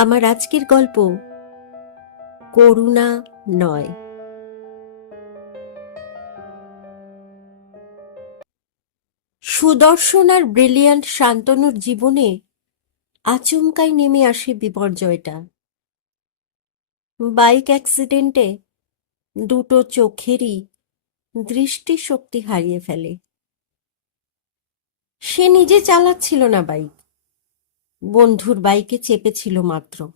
আমার আজকের গল্প করুণা নয়। সুদর্শন আর ব্রিলিয়ান্ট শান্তনুর জীবনে আচমকাই নেমে আসে বিপর্যয়টা। বাইক অ্যাক্সিডেন্টে দুটো চোখেরই দৃষ্টিশক্তি হারিয়ে ফেলে। সে নিজে চালাচ্ছিল না বাইক। বন্ধুর বাইকে চেপেছিল মাত্র।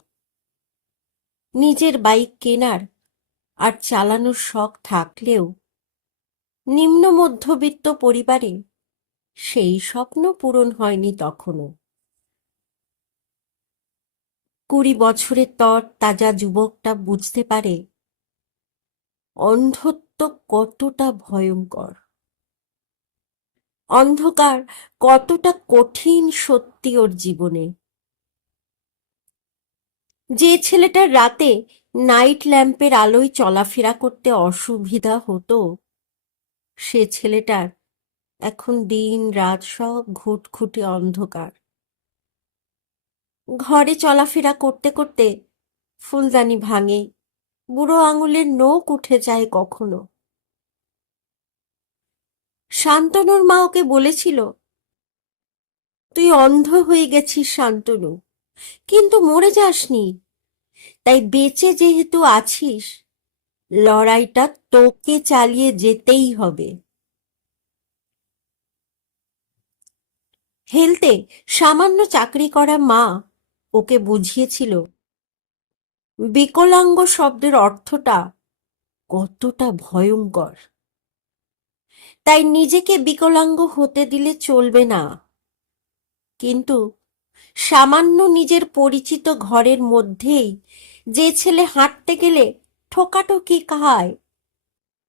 নিজের বাইক কেনার আর চালানোর শখ থাকলেও নিম্ন মধ্যবিত্ত পরিবারে সেই স্বপ্ন পূরণ হয়নি তখনও। কুড়ি বছরের তর তাজা যুবকটা বুঝতে পারে অন্ধত্ব কতটা ভয়ঙ্কর। অন্ধকার কতটা কঠিন সত্যি ওর জীবনে। যে ছেলেটার রাতে নাইট ল্যাম্পের আলোয় চলাফেরা করতে অসুবিধা হতো, সে ছেলেটার এখন দিন রাত সব ঘুটঘুটে অন্ধকার। ঘরে চলাফেরা করতে করতে ফুলদানি ভাঙে, বুড়ো আঙুলের নোক উঠে যায় কখনো। শান্তনুর মা ওকে বলেছিল, তুই অন্ধ হয়ে গেছিস শান্তনু, কিন্তু মরে যাসনি। তাই বেঁচে যেহেতু আছিস, লড়াইটা তোকে চালিয়ে যেতেই হবে। হেলতে সামান্য চাকরি করা মা ওকে বুঝিয়েছিল, বিকলাঙ্গ শব্দের অর্থটা কতটা ভয়ঙ্কর। তাই নিজেকে বিকলাঙ্গ হতে দিলে চলবে না। কিন্তু সামান্য নিজের পরিচিত ঘরের মধ্যেই যে ছেলে হাঁটতে গেলে ঠোকাঠকি খায়,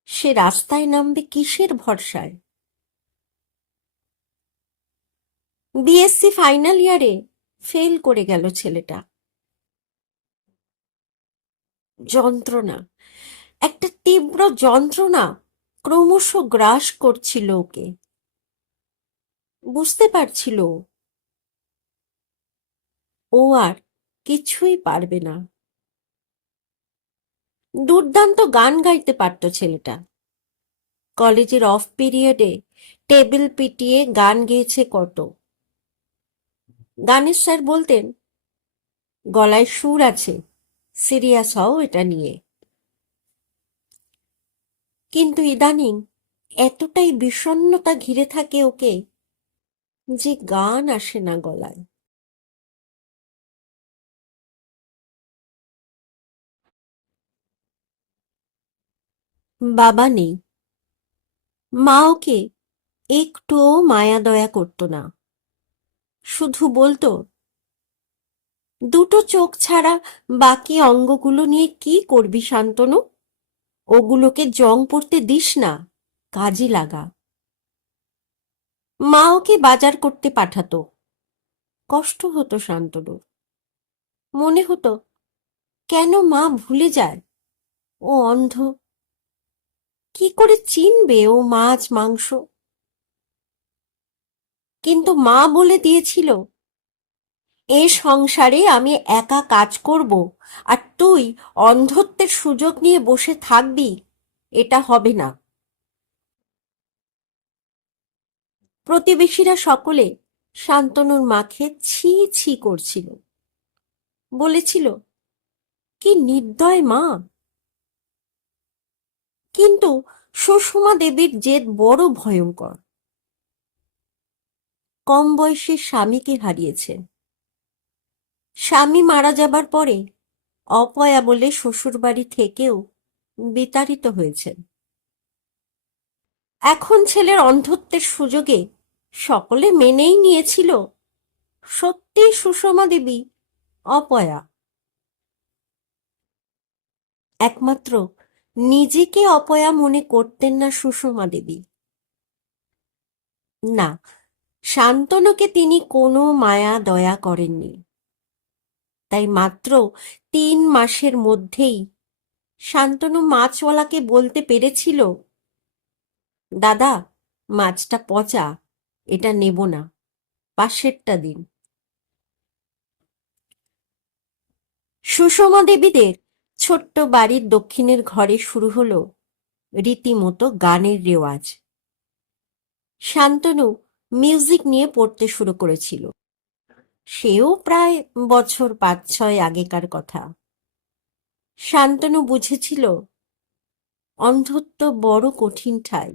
সে রাস্তায় নামবে কিসের ভরসায়? বিএসসি ফাইনাল ইয়ারে ফেল করে গেল ছেলেটা। যন্ত্রণা, একটা তীব্র যন্ত্রণা ক্রমশ গ্রাস করছিল ওকে। বুঝতে পারছিল ও। আর কিছুই পারবে না। দুর্দান্ত গান গাইতে পারত ছেলেটা। কলেজের অফ পিরিয়ডে টেবিল পিটিয়ে গান গেয়েছে কত। গানের স্যার বলতেন, গলায় সুর আছে, সিরিয়াস হও এটা নিয়ে। কিন্তু ইদানিং এতটাই বিষণ্ণতা ঘিরে থাকে ওকে যে গান আসে না গলায়। বাবা নেই। মা ওকে একটুও মায়া দয়া করতো না। শুধু বলতো, দুটো চোখ ছাড়া বাকি অঙ্গগুলো নিয়ে কি করবি শান্তনু? ওগুলোকে জং পড়তে দিস না, কাজে লাগা। মা ওকে বাজার করতে পাঠাতো। কষ্ট হতো শান্তনুর। মনে হতো, কেন মা ভুলে যায়? ও অন্ধ। কি করে চিনবে ও মাছ, মাংস? কিন্তু মা বলে দিয়েছিল এ সংসারে আমি একা কাজ করব আর তুই অন্ধত্বের সুযোগ নিয়ে বসে থাকবি, এটা হবে না। প্রতিবেশীরা সকলে শান্তনুর মাকে ছি ছি করছিল। বলেছিল, কি নির্দয় মা। কিন্তু সুষমা দেবীর জেদ বড় ভয়ঙ্কর। কম বয়সে স্বামীকে হারিয়েছেন স্বামী মারা যাবার পরে অপয়া বলে শ্বশুরবাড়ি থেকেও বিতাড়িত হয়েছেন। এখন ছেলের অন্ধত্বের সুযোগে সকলে মেনেই নিয়েছিল সত্যি সুষমা দেবী, অপয়া। একমাত্র নিজেকে অপয়া মনে করতেন না সুষমা দেবী। না, শান্তনুকে তিনি কোনো মায়া দয়া করেননি। তাই মাত্র তিন মাসের মধ্যেই শান্তনু মাছওয়ালাকে বলতে পেরেছিল, দাদা, মাছটা পচা, এটা নেব না, পাশেরটা দিন। সুষমা দেবীদের ছোট্ট বাড়ির দক্ষিণের ঘরে শুরু হলো রীতিমতো গানের রেওয়াজ। শান্তনু মিউজিক নিয়ে পড়তে শুরু করেছিল। সেও প্রায় বছর পাঁচ ছয় আগেকার কথা। শান্তনু বুঝেছিল, অন্ধত্ব বড় কঠিন ঠাই।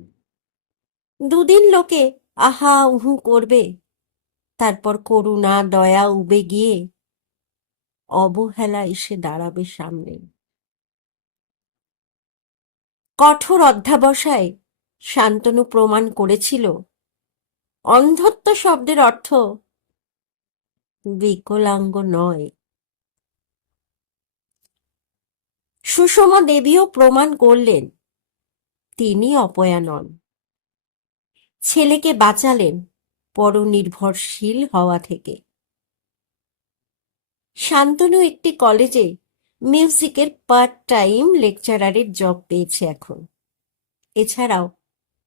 দুদিন লোকে আহা উহু করবে, তারপর করুণা, দয়া উবে গিয়ে অবহেলা এসে দাঁড়াবে সামনে। কঠোর অধ্যাবসায় শান্তনু প্রমাণ করেছিল, অন্ধত্ব শব্দের অর্থ বিকলাঙ্গ নয়। সুষমা দেবীও প্রমাণ করলেন, তিনি অপয়া নন। ছেলেকে বাঁচালেন পরনির্ভরশীল হওয়া থেকে। শান্তনু একটি কলেজে মিউজিকের পার্ট টাইম লেকচারারের জব পেয়েছে এখন। এছাড়াও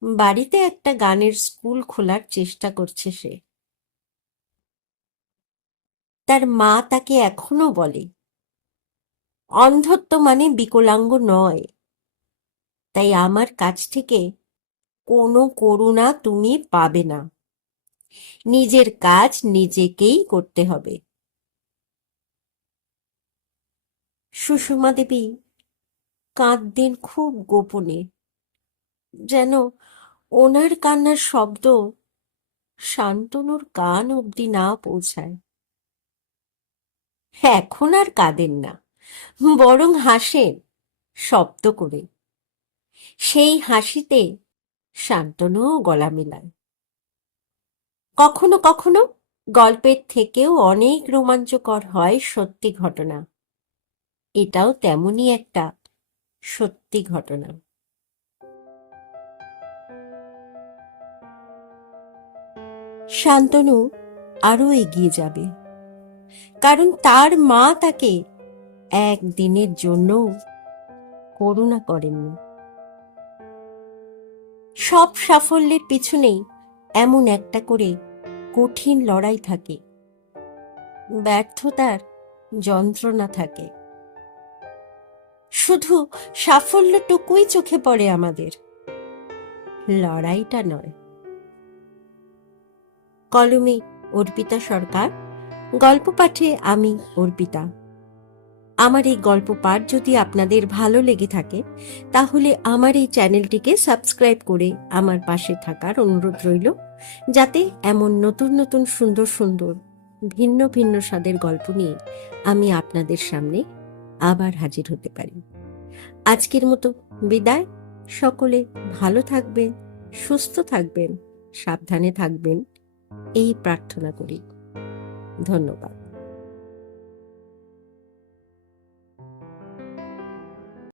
বাড়িতে একটা গানের স্কুল খোলার চেষ্টা করছে সে। তার মা তাকে এখনও বলে। অন্ধত্ব মানে বিকলাঙ্গ নয়। তাই আমার কাছ থেকে কোনো করুণা তুমি পাবে না। নিজের কাজ নিজেকেই করতে হবে। সুষমা দেবী কাঁদতেন খুব গোপনে। যেন ওনার কান্নার শব্দ শান্তনুর কান অবধি না পৌঁছায়। এখন আর কাঁদেন না, বরং হাসেন শব্দ করে। সেই হাসিতে শান্তনুও গলা মেলায়। কখনো কখনো গল্পের থেকেও অনেক রোমাঞ্চকর হয় সত্যি ঘটনা। এটাও তেমনই একটা সত্যি ঘটনা। শান্তনু আরও এগিয়ে যাবে। কারণ তার মা তাকে একদিনের জন্য করুণা করেননি। সব সাফল্যের পিছনেই এমন একটা করে কঠিন লড়াই থাকে। ব্যর্থতার যন্ত্রণা থাকে। শুধু সাফল্যটুকুই চোখে পড়ে আমাদের। লড়াইটা নয়। কলমে অর্পিতা সরকার গল্প পাঠে আমি, অর্পিতা। আমার এই গল্প পাঠ যদি আপনাদের ভালো লেগে থাকে, তাহলে আমার এই চ্যানেলটিকে সাবস্ক্রাইব করে আমার পাশে থাকার অনুরোধ রইল, যাতে এমন নতুন নতুন সুন্দর সুন্দর, ভিন্ন ভিন্ন স্বাদের গল্প নিয়ে আমি আপনাদের সামনে আবার হাজির হতে পারি। আজকের মতো বিদায়। সকলে ভালো থাকবেন, সুস্থ থাকবেন, সাবধানে থাকবেন, এই প্রার্থনা করি। ধন্যবাদ।